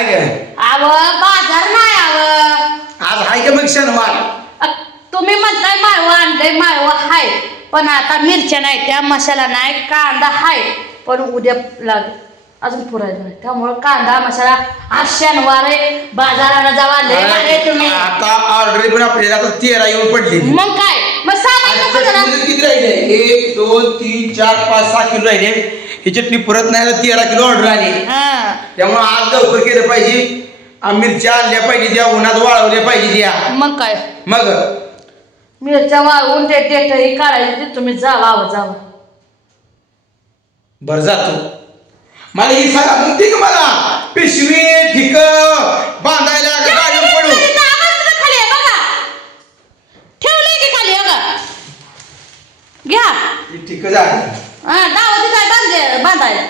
आहे का आव बाजार नाही आव. आज आहे का मग शनिवार? तुम्ही म्हणताय माळवं आणलंय माळवं हाय. पण आता मिरच्या नाही त्या मसाला नाही कांदा हाय. पण उद्या लाग अजून पुरायचं नाही. त्यामुळं कांदा मसाला आज शनिवार आहे. बाजाराला जावा लय भारी आहे तुम्ही. आता ऑर्डर पण आपल्याला आता तेरा येऊन पडली. मग काय? मग सामान आणि नको जरा. चटणीला किती राहिले? एक दोन तीन चार पाच सहा किलो राहिले. ही चटणी पुरत नाही तर तेरा किलो ऑर्डर आली. हा. त्यामुळे आज लवकर केलं पाहिजे. आ, मिरच्या आणल्या पाहिजे त्या उन्हात वाळवल्या पाहिजे त्या. मग काय? मग? मिरच्या वाळवून ते देठही काढायची ते तुम्ही जावा आव जावा. बर जातो. मला ही सांगा म्हणते का मला? पिशवी ठिक बांधायला गाडी पडू खाली आहे बघा. ठेवलंय की खाली बघा. घ्या. ही ठिक झाली. हा आहे बांधायला.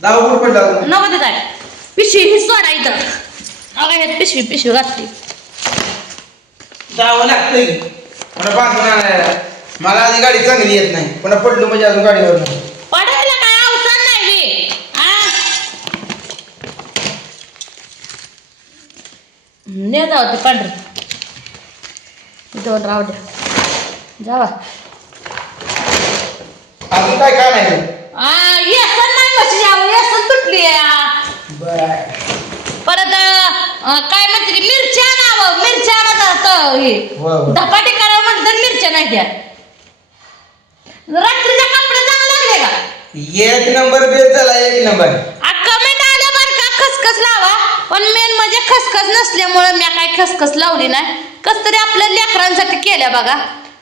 दहा रुपये पडला नको तिथं आहे. पिशवी ही सोडा इथं. अगं पिशवी पिशवी घातली. जावं लागतंय. मला बांधून आणायला. मला आधी गाडी चांगली येत नाही. पण पडलो म्हणजे अजून गाडीवर नाही. पडायला काय? अवसर नाही बे. ने जाऊ ते पांढर. इथं राहू द्या. जावा. अजून काय काय नाही येसन नाही येसन तुटली परत अं, काय म्हणते ती, मिरच्या आणावं मिरच्या आणत हे. हो, हो. धपाटे करावं म्हणलं तर मिरच्या नाही द्या रात्रीचा कपडे चांगले लागले का? एक नंबर बेस झाला एक नंबर. कमेंट आल्या बरं का? खसखस लावा. पण मेन म्हणजे खसखस नसल्यामुळे मी काय खसखस लावली नाही. कस तरी आपल्या लेकरांसाठी केल्या बघा.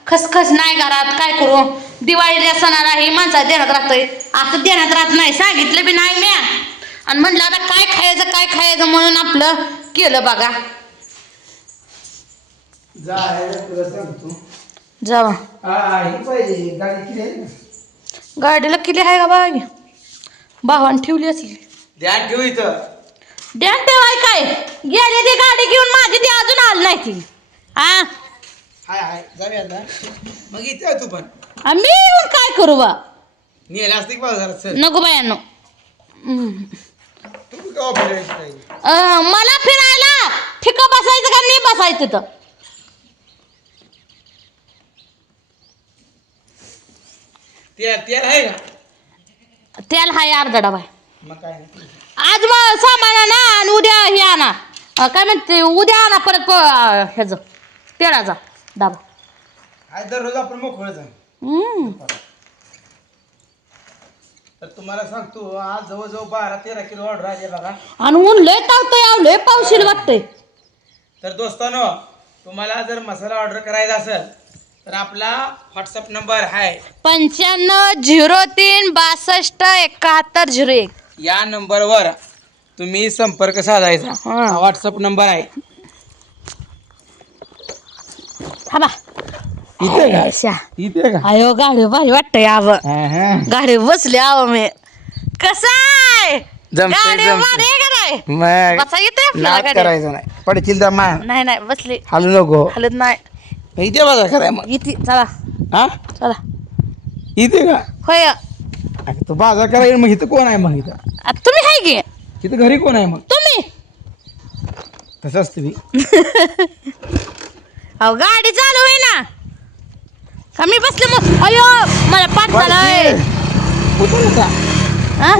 खसखस नाही घरात काय करू? दिवाळीच्या सणाला ही माणसा देण्यात राहतंय. असं देण्यात राहत नाही. सांगितलं बी नाही म्या. आणि म्हणलं आता काय खायचं काय खायचं म्हणून आपलं केलं बघा. जायला तुला सांगतो. जावा? गाडीला किती आहे का बाई भावान ठेवली असली. ध्यान ठेव इथं. डॅन ठेवाय काय? गेली ती गाडी घेऊन माझी ती अजून आली नाही ती. हा? हाय हाय जाऊया आता. मग इथे तू पण. मी येऊन काय करू बा? नेला असते की बाजारात सर नको बायांनो हम्म. तू बी केव्हा फिरायची पाहिजे अं, मला फिरायला ठिका बसायचं का मी बसायचं तर ते तेल आहे का त्याला हाय अर्धा डबा आहे. मग काय नाही. आज मग सामान आणा आणि उद्या हे आणा अं, काय म्हणते उद्या आणा परत प- ह्याचं तेळाचा डबा आज दररोज आपण आहे हम्म. तर तुम्हाला सांगतो आज जवळजवळ बारा तेरा किलो ऑर्डर आली आहे बघा. आणि ऊन लय तावतोय अहो, लय पावशील वाटतंय. तर दोस्तानो तुम्हाला जर मसाला ऑर्डर करायचा असेल तर आपला व्हॉट्सअप नंबर आहे पंच्याण्णव झिरो तीन बासष्ट एकाहत्तर झिरो एक. या नंबरवर तुम्ही संपर्क साधायचा. हा. हा व्हॉट्सअप नंबर आहे. थांबा. इथे का शा. इथे का अयो गाडी भारी वाटतंय आव गाडी बसली आव मी. कसाय? जमतंय, गाडी जमतंय. भारी आहे का नाही? मग बसा येते आपल्याला नाद गाडी करायचं नाही. पडशील तर मा. नाही नाही बसली. हालू नको. हलत नाही. इथे बघा कराय मग. इथे चला. हा? चला. इथे का? होय. अगं, तू बाजार करायला मग इथं कोण आहे मग इथं? आ, तुम्ही आहे की? इथं घरी कोण आहे मग? तुम्ही? तसंच तुम्ही. अहो गाडी चालू आहे ना. का मी बसले मग. अयो मला पाठ झालाय हा?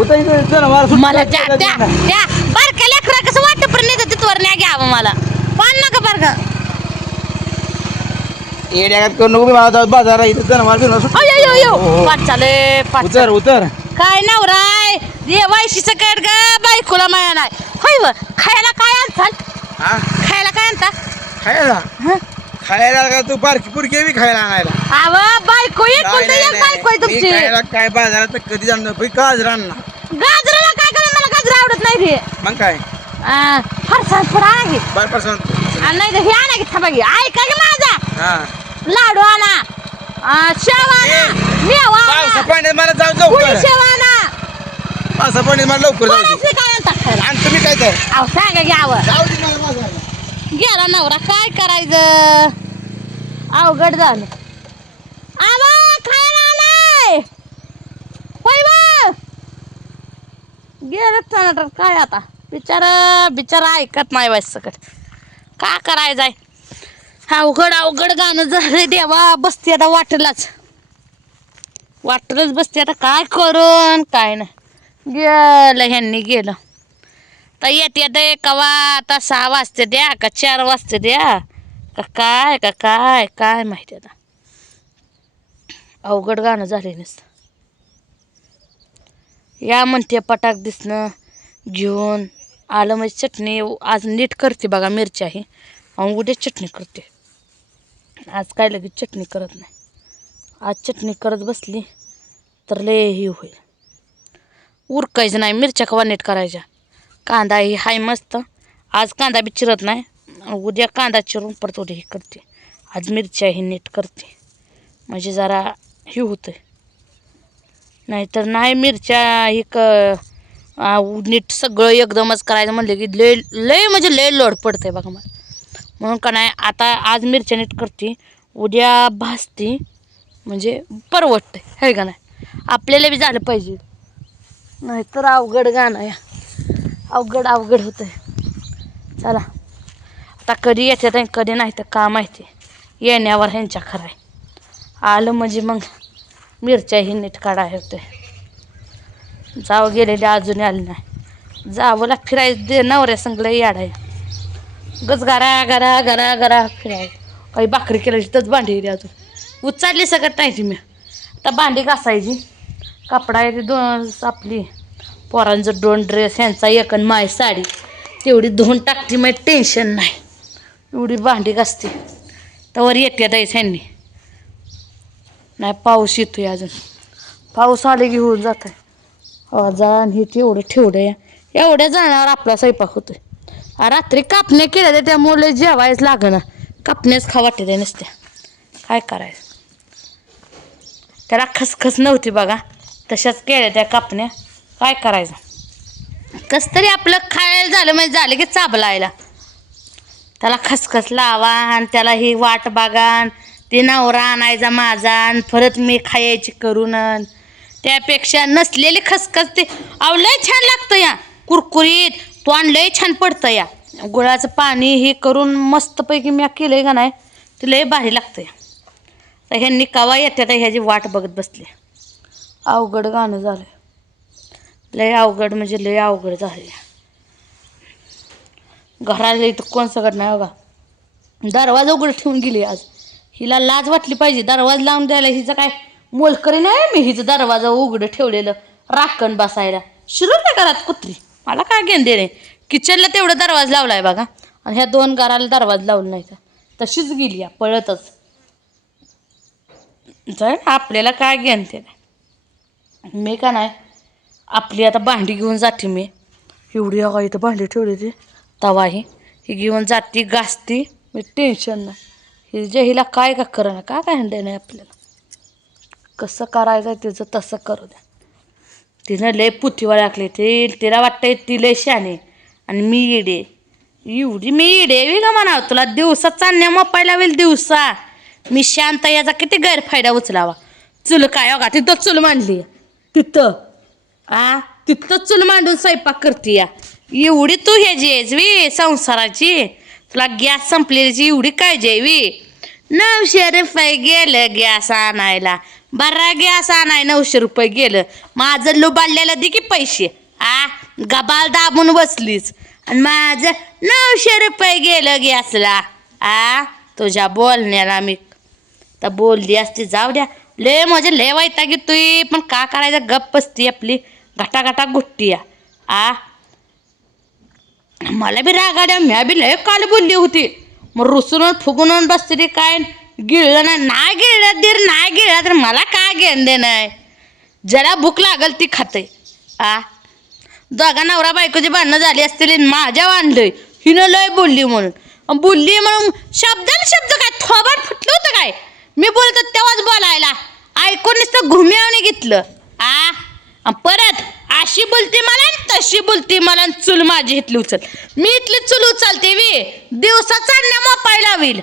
मला? त्या त्या त्या बारक्या लेकरा कसं वाटतं पण नाही तिथवर नाही घ्यावं मला. पान नका बरं का. येड्यात करू नको बी मला जाऊ बाजार इथं जनावर बिनावर सुटलं. अयो अयो अयो. पाठ चाले पाठ उतर उतर. काय नवराय ये वायशीचं कड ग बायकोला माया नाही. होय व खायला काय आणताल? हा खायला काय आणता? खायला? हं? खायला का तू बारकी पुरकी बी खायला आणायला. बायको नाही, एक नाही. बायको आहे मी तुमची? खायला काय बाजारात कधी जाणार? काज राहणार गाजराला काय करायला मला गाजर आवडत नाही ते मग काय? आ, फरसाण फळ आणा की. बार पर्सेंट आ, नाही तर हे आणा की थांबा की. ऐका की माझा. हा. लाडू आणा. आ, शेव आणा. मेवा पावसा आणा पाण्यात मला जाऊ पुरी लवकर. शेव आणा. पावसा पाण्यात मला लवकर जाऊ दे. कोणाचे काय आणता खायला आणि तुम्ही काय तर. अहो सांगा घ्यावं जाऊ दे मला बाजाराला. गेला नवरा काय करायचं? अवघड झालं. आवा खायला आलाय. होय बा. गेलं टनाटर काय आता? बिचारा बिचारा ऐकत नाही वाईस सकट. का करायचंय अवघड अवघड गाणं झालं देवा. बसते आता वाटलाच. वाटलंच बसते आता काय करून काय नाही. गेलं ह्यांनी गेलं. तर येते येत कवा आता सहा वाजते द्या का चार वाजते द्या. का काय का काय काय माहिती आता. अवघड गाणं झाले नसतं. या म्हणते पटाक दिसणं घेऊन आलं म्हणजे चटणी आज नीट करते बघा मिरच्याही आणि उद्या चटणी करते. आज काय लगेच चटणी करत नाही. आज चटणी करत बसली तर लय ही होईल. उरकायचं नाही मिरच्या कवा नीट करायच्या. कांदा ही हाय मस्त. आज कांदा बी चिरत नाही. उद्या कांदा चिरून परत उद्या हे करते. आज मिरच्या ही नीट करते. म्हणजे जरा हे होतं नाहीतर नाही मिरच्या ही क नीट सगळं एकदमच करायचं म्हणलं की लय लय म्हणजे लय लोड पडते बघा मला. म्हणून का नाही आता आज मिरच्या नीट करते. उद्या भाजते. म्हणजे परवडते हे का नाही? आपल्याला बी झालं पाहिजे. नाहीतर अवघड गाणं या. अवघड अवघड होतं चला. आता कधी येतात आणि कधी नाही तर का माहिती? येण्यावर ह्यांच्या खरं आहे आलं म्हणजे मग मिरच्याही नीट काढाय होते जावं गेलेले अजून आले नाही. जावंला फिराय दे नवऱ्या संगलं याड आहे गच गारा गारा घरा फिराय. काही भाकरी केल्याची तच भांडी अजून. उचलली सगळं नाही ती मी. आता भांडी घासायची. कपडा आहे ती दोन आपली पोरांचं दोन ड्रेस ह्यांचा एक आणि माय साडी. तेवढी धुवून टाकते मग टेन्शन नाही. एवढी भांडी घासते. तर येते द्यायचं ह्यांनी नाही पाऊस येतोय अजून. पाऊस आले की होऊन जात आहे जा आणि हे तेवढं ठेवलं या एवढ्या जाण्यावर आपला स्वयंपाक होतोय. रात्री कापण्या केल्या त्या त्यामुळे जेवायच लागणं कापण्याच खा वाटते त्या नुसत्या. काय करायचं? त्याला खसखस नव्हती बघा. तशाच केल्या त्या कापण्या. काय करायचं? कस तरी आपलं खायला झालं म्हणजे झालं की चाबलायला. त्याला खसखस लावा आणि त्याला ही वाट बागान ते नवरा आणायचा माझा आणि परत मी खायची करून. अन त्यापेक्षा नसलेली खसखस ते अहो लय छान लागतं या. कुरकुरीत तोंड लय छान पडतं या. गुळाचं पाणी हे करून मस्तपैकी मी केलंय का नाही ते लय भारी लागतं या. तर ह्यांनी कवा येते तर ह्याची वाट बघत बसली अवघड गाणं झालं लय अवघड म्हणजे लय अवघड झालं घराला इथं कोण सगळं नाही बघा. दरवाजा उघडं ठेवून गेली आज. हिला लाज वाटली पाहिजे. दरवाजा लावून द्यायला हिचं काय मोलकरी नाही मी. हिचं दरवाजा उघडं ठेवलेलं राखण बसायला. शिरून नाही घरात कुत्री? मला काय घेऊन देणे किचनला तेवढं दरवाजा लावलाय बघा. आणि ह्या दोन घराला दरवाजा लावून नाही तर. तशीच गेली या पळतच. तर आपल्याला काय घेऊन नाही मी का नाही? आपली आता भांडी घेऊन जाते मी. एवढी अगा इथं भांडी ठेवली ती. तवा ही. ही घेऊन जाते घासती. मी टेन्शन नाही. ही जे हिला काय का करणं काय काय हंडे नाही आपल्याला? कसं करायचं तिचं तसं करू द्या. तिनं लय पुथीवा टाकली ते तिला वाटतंय ती लय शाने आणि मी इडे एवढी मी इडे वी का म्हणावं? तुला दिवसा चालण्या मपायला होईल दिवसा. मी शांत याचा किती गैरफायदा उचलावा? चुल काय होगा तिथं चूल मांडली तिथं. आ? तिथं चूल मांडून स्वयंपाक करते या एवढी तू हे आहेस वी संसाराची? तुला गॅस संपलेलीची एवढी काळजी आहे वी नऊशे रुपये गेलं गॅस आणायला. बरा गॅस आणाय नऊशे रुपये गेलं. माझं लुबाडलेलं दे की पैसे. आ गबाल दाबून बसलीच आणि माझं नऊशे रुपये गेलं गॅसला. आ तुझ्या बोलण्याला मी तर बोलली असती जाऊ द्या. ले म्हणजे लय वाईटा की तुई पण का करायचं? गप्प बसती आपली. घटा घटा गुट्टी या. आ मला बी रागाड्या म्या बी लय काल बोलली होती. मग रुसून फुगून बसते रे काय? गिळलं नाही नाही गिळलं दीर नाही गिळलं तर मला काय घेण दे नाही ज्याला भूक लागल ती खाते आ? दोघा नवरा बायकोची भांडणं झाली असतील माझ्या आणलंय हिनं लय बोलली म्हणून. बोलली म्हणून शब्द शब्द काय? थोबाड फुटलं होतं काय? मी बोलतो तेव्हाच बोलायला. ऐकून नुसतं घुम्यावणी घेतलं. आ? परत अशी बोलते मला आणि तशी बोलते मला आणि चूल माझी इथली उचल. मी इथली चूल उचलते वी. दिवसा चांगल्या मोपायला होईल